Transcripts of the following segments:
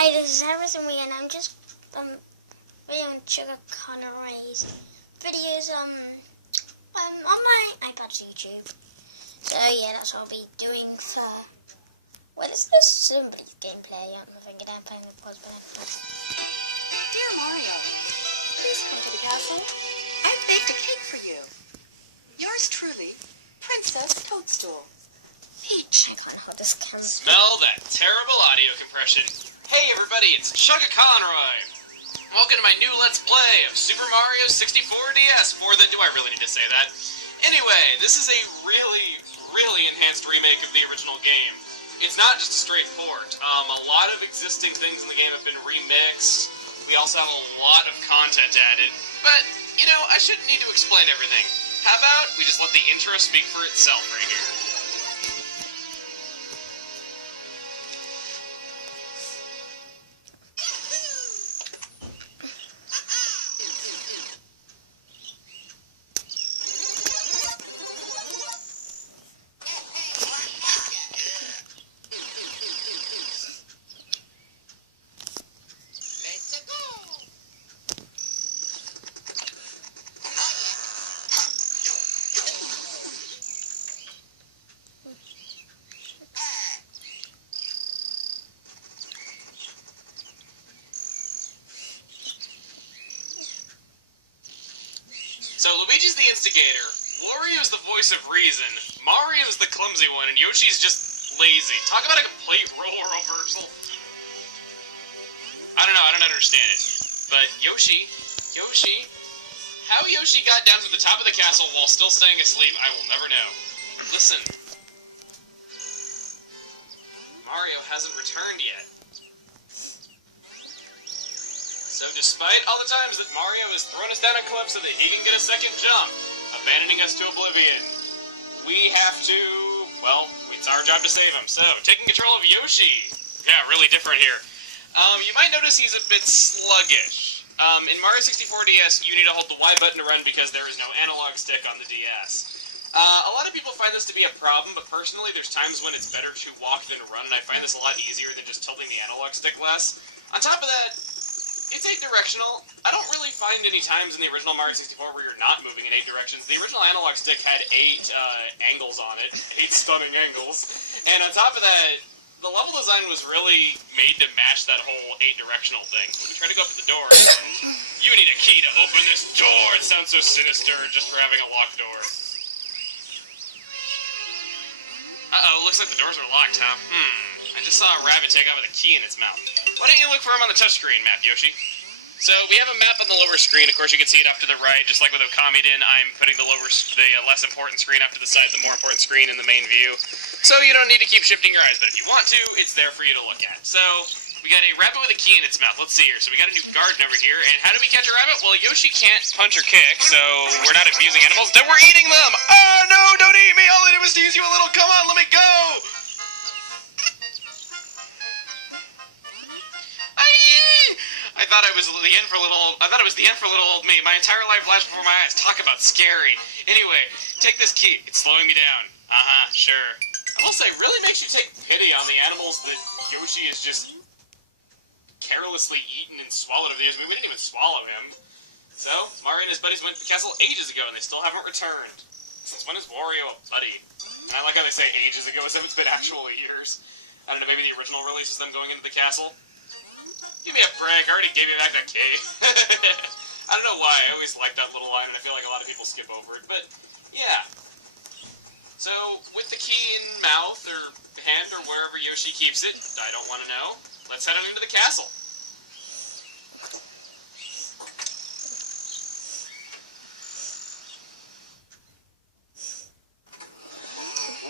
Hi, this is Harrison Wee, and I'm just videoing Chuggaaconroy's videos on my iPad's YouTube. So yeah, that's what I'll be doing for. What is this somebody's gameplay? I'm moving it down, playing with pause button. Dear Mario, please come to the castle. I've baked a cake for you. Yours truly, Princess Toadstool. Peach. I can't hold this camera. Smell that terrible audio compression. Hey everybody, it's Chuggaaconroy. Welcome to my new Let's Play of Super Mario 64 DS for the... Do I really need to say that? Anyway, this is a really enhanced remake of the original game. It's not just a straight port. A lot of existing things in the game have been remixed. We also have a lot of content added. But, you know, I shouldn't need to explain everything. How about we just let the intro speak for itself right here? So Luigi's the instigator, Wario's the voice of reason, Mario's the clumsy one, and Yoshi's just lazy. Talk about a complete role reversal. I don't understand it. But Yoshi, how Yoshi got down to the top of the castle while still staying asleep, I will never know. Listen. Mario hasn't returned yet. So despite all the times that Mario has thrown us down a cliff so that he can get a second jump, abandoning us to oblivion, we have to, well, it's our job to save him. So, taking control of Yoshi. Yeah, really different here. You might notice he's a bit sluggish. In Mario 64 DS, you need to hold the Y button to run because there is no analog stick on the DS. A lot of people find this to be a problem, but personally there's times when it's better to walk than run, and I find this a lot easier than just tilting the analog stick less. On top of that, it's 8-directional. I don't really find any times in the original Mario 64 where you're not moving in 8 directions. The original analog stick had 8 angles on it, 8 stunning angles, and on top of that, the level design was really made to match that whole 8-directional thing. We try to go up to the door. You need a key to open this door! It sounds so sinister just for having a locked door. Uh-oh, looks like the doors are locked, huh? I just saw a rabbit take out with a key in its mouth. Why don't you look for him on the touchscreen map, Yoshi? So, we have a map on the lower screen. Of course, you can see it off to the right. Just like with Okami did, I'm putting the less important screen up to the side of the more important screen in the main view. So, you don't need to keep shifting your eyes, but if you want to, it's there for you to look at. So, we got a rabbit with a key in its mouth. Let's see here. So, we got a new garden over here. And how do we catch a rabbit? Well, Yoshi can't punch or kick, so we're not abusing animals. Then we're eating them! Oh, no, don't eat me! All I did was tease you a little. Come on, let me go! I thought it was the end for little old me. My entire life flashed before my eyes. Talk about scary. Anyway, take this key. It's slowing me down. Sure. I will say, it really makes you take pity on the animals that Yoshi is just carelessly eaten and swallowed over the years. I mean, we didn't even swallow him. So, Mario and his buddies went to the castle ages ago, and they still haven't returned. Since when is Wario a buddy? And I like how they say ages ago, as if it's been actual years. I don't know, maybe the original release is them going into the castle? Give me a break, I already gave you back that key. I don't know why, I always like that little line, and I feel like a lot of people skip over it, but, yeah. So, with the key in mouth, or hand, or wherever Yoshi keeps it, I don't want to know, let's head on into the castle.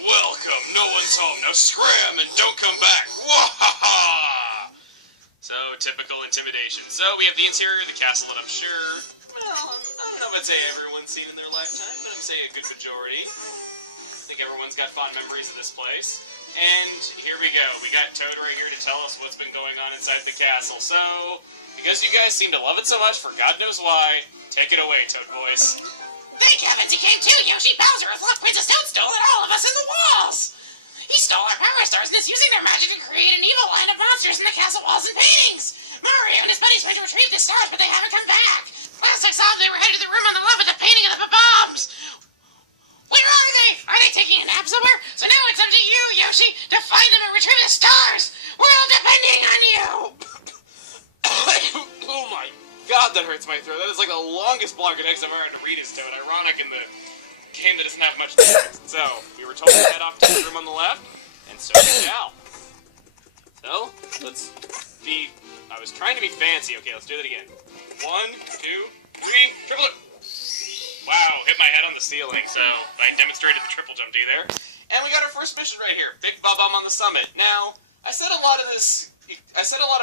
Welcome, no one's home, now scram and don't come back. Wahaha! So, typical intimidation. So, we have the interior of the castle that I'm sure, well, I don't know if I'd say everyone's seen in their lifetime, but I'm saying a good majority. I think everyone's got fond memories of this place. And here we go. We got Toad right here to tell us what's been going on inside the castle. So, because you guys seem to love it so much, for God knows why, take it away, Toad Boys. Thank heavens he came too! Yoshi Bowser has locked Princess Toadstool and all of us in the walls! He stole our power stars and is using their magic to create an evil line of monsters in the castle walls and paintings. Mario and his buddies tried to retrieve the stars, but they haven't come back. Last I saw them, they were headed to the room on the left with the painting of the bombs. Where are they? Are they taking a nap somewhere? So now it's up to you, Yoshi, to find them and retrieve the stars. We're all depending on you. Oh my god, that hurts my throat. That is like the longest block of text I've ever had to read is to it. Ironic in the game that doesn't have much text. So, we were told to head off to the room on the left, and so we shall. So, let's be... I was trying to be fancy. Okay, let's do that again. 1, 2, 3, triple it! Wow, hit my head on the ceiling, so I demonstrated the triple jump to you there. And we got our first mission right here, Big Bob-omb on the Summit. Now, I said a lot of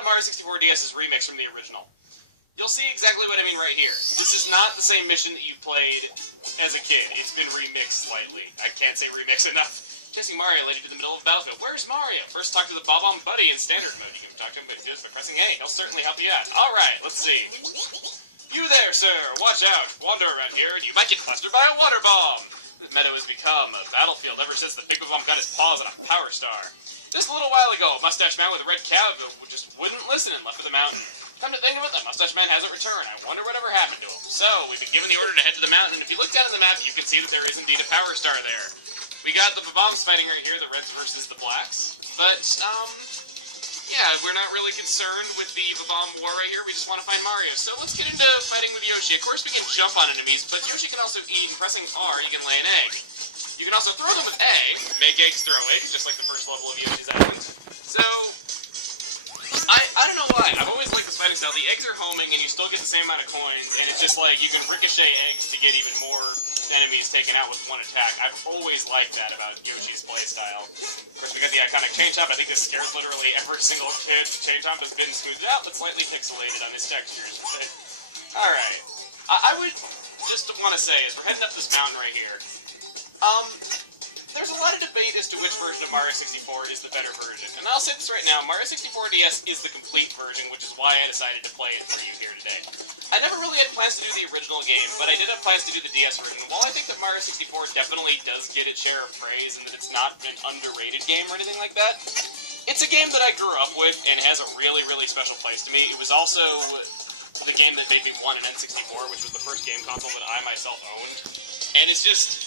Mario 64 DS's remix from the original. You'll see exactly what I mean right here. This is not the same mission that you played as a kid. It's been remixed slightly. I can't say remix enough. Chasing Mario led you to the middle of the battlefield. Where's Mario? First talk to the Bob-omb buddy in standard mode. You can talk to him by just by pressing A. He'll certainly help you out. Alright, let's see. You there, sir. Watch out. Wander around here and you might get clustered by a water bomb. This meadow has become a battlefield ever since the Big Bob-omb got his paws on a power star. Just a little while ago, a mustache man with a red cow just wouldn't listen and left for the mountain. Come to think of it, the mustache man hasn't returned. I wonder whatever happened to him. So, we've been given the order to head to the mountain, and if you look down at the map, you can see that there is indeed a power star there. We got the bombs fighting right here, the reds versus the blacks. But, yeah, we're not really concerned with the bomb war right here. We just want to find Mario. So let's get into fighting with Yoshi. Of course, we can jump on enemies, but Yoshi can also eat. Pressing R, you can lay an egg. You can also throw them with A, make eggs throw eggs, just like the first level of Yoshi's Island. So, I don't know why. I've always liked this fighting style. The eggs are homing, and you still get the same amount of coins, and it's just like you can ricochet eggs to get even more enemies taken out with one attack. I've always liked that about Yoshi's playstyle. Of course, we got the iconic chain chomp. I think this scares literally every single kid. Chain chomp has been smoothed out, but slightly pixelated on his textures. Alright. I would just want to say, as we're heading up this mountain right here, there's a lot of debate as to which version of Mario 64 is the better version. And I'll say this right now, Mario 64 DS is the complete version, which is why I decided to play it for you here today. I never really had plans to do the original game, but I did have plans to do the DS version. While I think that Mario 64 definitely does get its share of praise and that it's not an underrated game or anything like that, it's a game that I grew up with and has a really, really special place to me. It was also the game that made me want an N64, which was the first game console that I myself owned. And it's just...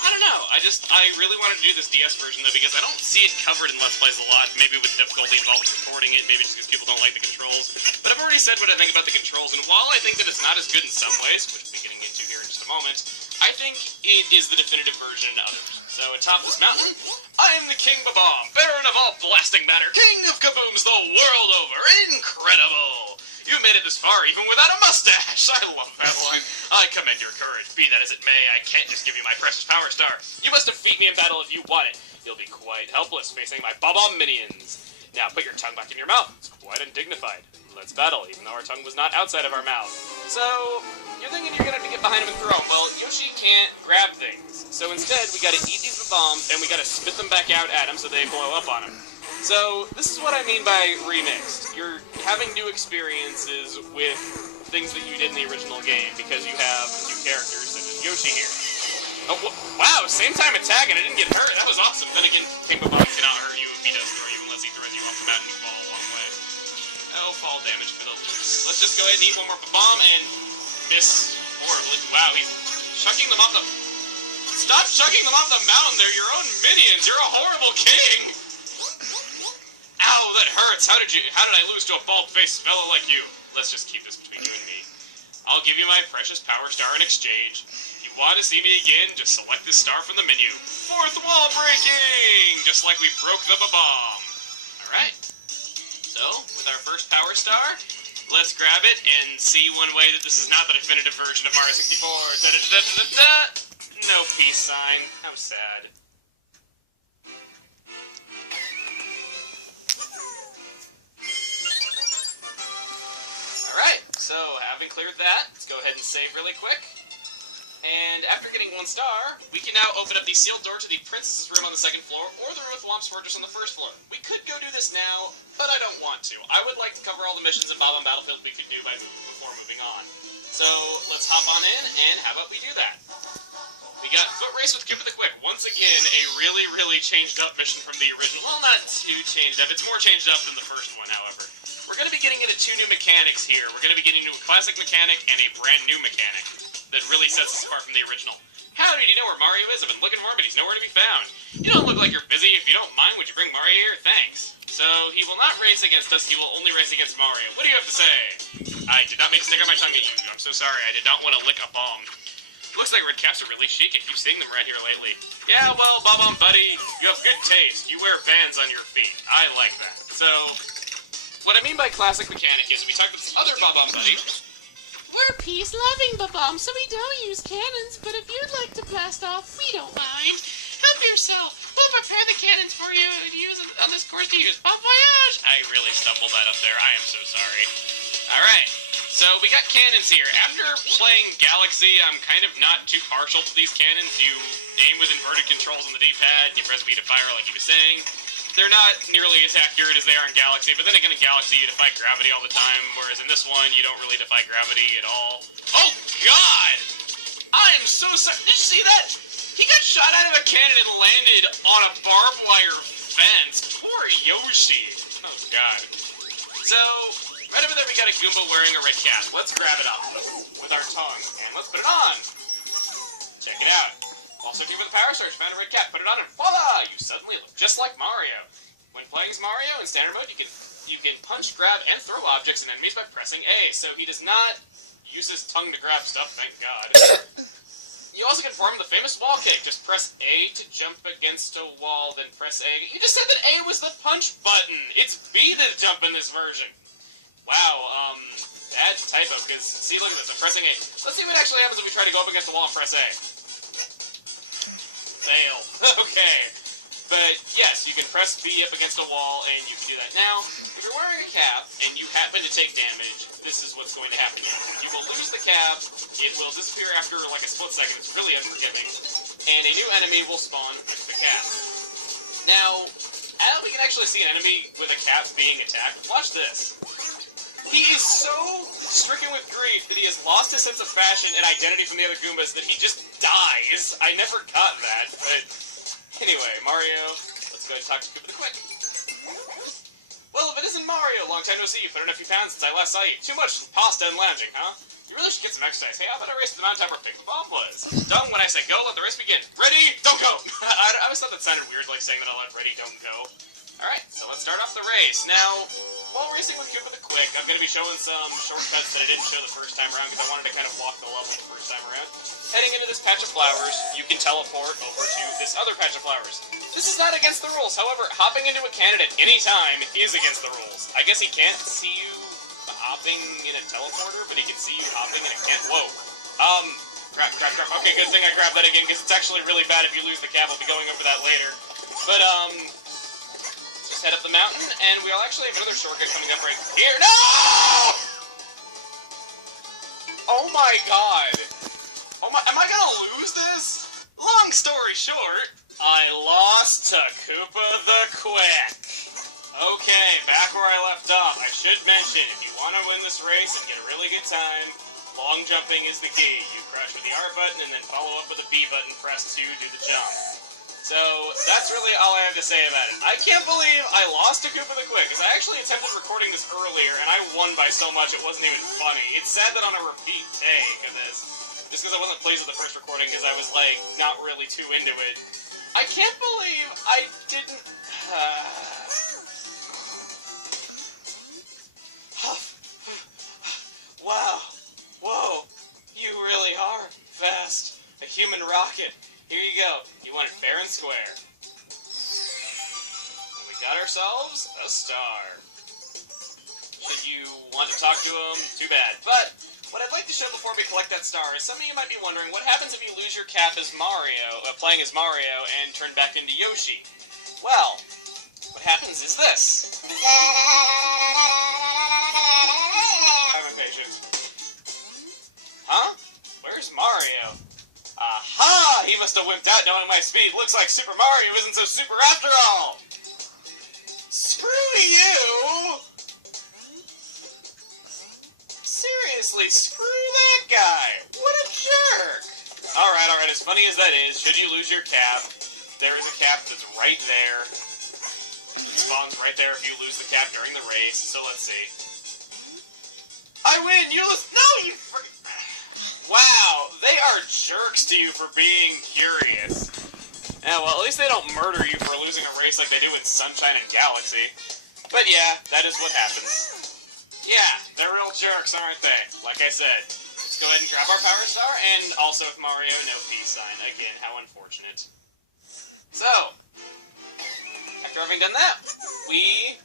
I don't know, I really wanted to do this DS version though because I don't see it covered in Let's Plays a lot, maybe with difficulty involved in recording it, maybe just because people don't like the controls. But I've already said what I think about the controls, and while I think that it's not as good in some ways, which we'll be getting into here in just a moment, I think it is the definitive version in others. So atop this mountain, I am the King Bob-omb, Baron of all blasting matter, King of kabooms the world over, incredible! You made it this far, even without a mustache! I love that line. I commend your courage. Be that as it may, I can't just give you my precious power star. You must defeat me in battle if you want it. You'll be quite helpless facing my Bob-omb minions. Now put your tongue back in your mouth. It's quite undignified. Let's battle, even though our tongue was not outside of our mouth. So, you're thinking you're gonna have to get behind him and throw him. Well, Yoshi can't grab things. So instead, we gotta eat these bombs, and we gotta spit them back out at him so they blow up on him. So, this is what I mean by remixed. You're having new experiences with things that you did in the original game, because you have new characters, such as Yoshi here. Oh, wow, same time attack, and I didn't get hurt. That was awesome. Then again, King Bob cannot hurt you if he does throw you, unless he throws you off the mountain and you fall a long way. Oh, fall damage for the... Let's just go ahead and eat one more bomb, and miss horribly. Wow, he's chucking them off the... Stop chucking them off the mountain. They're your own minions. You're a horrible king. Ow, that hurts. How did I lose to a bald-faced fellow like you? Let's just keep this between you and me. I'll give you my precious power star in exchange. If you want to see me again, just select this star from the menu. Fourth wall breaking! Just like we broke the bomb. Alright. So, with our first power star, let's grab it and see one way that this is not the definitive version of Mario 64. Da-da-da-da-da-da! No peace sign. How sad. Alright, so having cleared that, let's go ahead and save really quick. And after getting one star, we can now open up the sealed door to the princess's room on the second floor, or the room with Womp's Fortress on the first floor. We could go do this now, but I don't want to. I would like to cover all the missions in Bob-omb Battlefield we could do before moving on. So let's hop on in, and how about we do that? We We got Foot Race with Koopa the Quick. Once again, a really, really changed up mission from the original. Well, not too changed up. It's more changed up than the first one, however. We're going to be getting into two new mechanics here. We're going to be getting into a classic mechanic and a brand new mechanic that really sets us apart from the original. Howdy, do you know where Mario is? I've been looking for him, but he's nowhere to be found. You don't look like you're busy. If you don't mind, would you bring Mario here? Thanks. So, he will not race against us. He will only race against Mario. What do you have to say? I did not mean to stick out my tongue at you. I'm so sorry. I did not want to lick a bong. Looks like red caps are really chic. I keep seeing them right here lately. Yeah, well, Bob-omb buddy, you have good taste. You wear Vans on your feet. I like that. So, what I mean by classic mechanic is we talked with this other Bob-omb buddy. We're peace-loving, Bob-omb, so we don't use cannons, but if you'd like to blast off, we don't mind. Help yourself. We'll prepare the cannons for you and use it on this course to use. Bon voyage! I really stumbled that up there. I am so sorry. Alright, so we got cannons here. After playing Galaxy, I'm kind of not too partial to these cannons. You aim with inverted controls on the D-pad, you press B to fire like he was saying. They're not nearly as accurate as they are in Galaxy, but then again in Galaxy you defy gravity all the time, whereas in this one you don't really defy gravity at all. Oh god! I am so sorry. Did you see that? He got shot out of a cannon and landed on a barbed wire fence. Poor Yoshi. Oh god. So, right over there we got a Goomba wearing a red cap. Let's grab it off with our tongue, and let's put it on. Check it out. Also came with a power surge, found a red cap, put it on, and voila! You suddenly look just like Mario. When playing as Mario in standard mode, you can punch, grab, and throw objects and enemies by pressing A. So he does not use his tongue to grab stuff, thank God. You also can perform the famous wall kick. Just press A to jump against a wall, then press A. You just said that A was the punch button. It's B to jump in this version. Wow, that's a typo, because, see, look at this, I'm pressing A. Let's see what actually happens if we try to go up against the wall and press A. Fail. Okay. But, yes, you can press B up against a wall, and you can do that. Now, if you're wearing a cap, and you happen to take damage, this is what's going to happen. You will lose the cap, it will disappear after, like, a split second. It's really unforgiving. And a new enemy will spawn with the cap. Now, we can actually see an enemy with a cap being attacked. Watch this. He is so stricken with grief that he has lost his sense of fashion and identity from the other Goombas that he just dies. I never got that, but anyway, Mario, let's go and talk to Koopa the Quick. Well, if it isn't Mario, long time no see. You put on a few pounds since I last saw you. Too much pasta and lounging, huh? You really should get some exercise. Hey, how about a race to the mountaintop where Pick the Bomb was? Done when I say go, let the race begin. Ready? Don't go! I always thought that sounded weird, like saying that out loud. Ready, don't go. Alright, so let's start off the race. Now, while racing with Koopa the Quick, I'm going to be showing some shortcuts that I didn't show the first time around because I wanted to kind of walk the level the first time around. Heading into this patch of flowers, you can teleport over to this other patch of flowers. This is not against the rules, however, hopping into a cannon at any time is against the rules. I guess he can't see you hopping in a teleporter, but he can see you hopping in a cannon. Whoa. Crap. Okay, good thing I grabbed that again because it's actually really bad if you lose the cap. I'll be going over that later. But, just head up the mountain, and we'll actually have another shortcut coming up right here. No! Oh my god. Am I gonna lose this? Long story short, I lost to Koopa the Quick. Okay, back where I left off. I should mention, if you want to win this race and get a really good time, long jumping is the key. You crush with the R button, and then follow up with the B button, press 2, do the jump. So, that's really all I have to say about it. I can't believe I lost to Koopa the Quick, because I actually attempted recording this earlier, and I won by so much it wasn't even funny. It's sad that on a repeat take of this, just because I wasn't pleased with the first recording, because I was, like, not really too into it. I can't believe I didn't... Wow. Whoa. You really are fast. A human rocket. Here you go. You want it fair and square. And we got ourselves a star. Should you want to talk to him? Too bad. But what I'd like to show before we collect that star is some of you might be wondering what happens if you lose your cap as Mario, playing as Mario, and turn back into Yoshi. Well, what happens is this. I'm impatient. Huh? Where's Mario? Aha! He must have wimped out knowing my speed. Looks like Super Mario isn't so super after all! Screw you! Seriously, screw that guy! What a jerk! Alright, But as funny as that is, should you lose your cap, there is a cap that's right there. It spawns right there if you lose the cap during the race. So let's see. I win! You lose! No, you... Wow, they are jerks to you for being curious. Yeah, well, at least they don't murder you for losing a race like they do in Sunshine and Galaxy. But yeah, that is what happens. Yeah, they're real jerks, aren't they? Like I said. Let's go ahead and grab our Power Star, and also with Mario, no peace sign. Again, how unfortunate. So, after having done that, we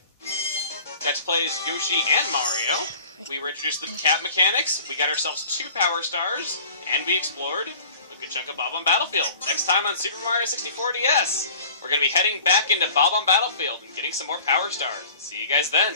got to play as Yoshi and Mario. We were introduced to the cap mechanics, we got ourselves 2 Power Stars, and we explored a good chunk of Bob on Battlefield. Next time on Super Mario 64 DS, we're going to be heading back into Bob on Battlefield and getting some more Power Stars. See you guys then.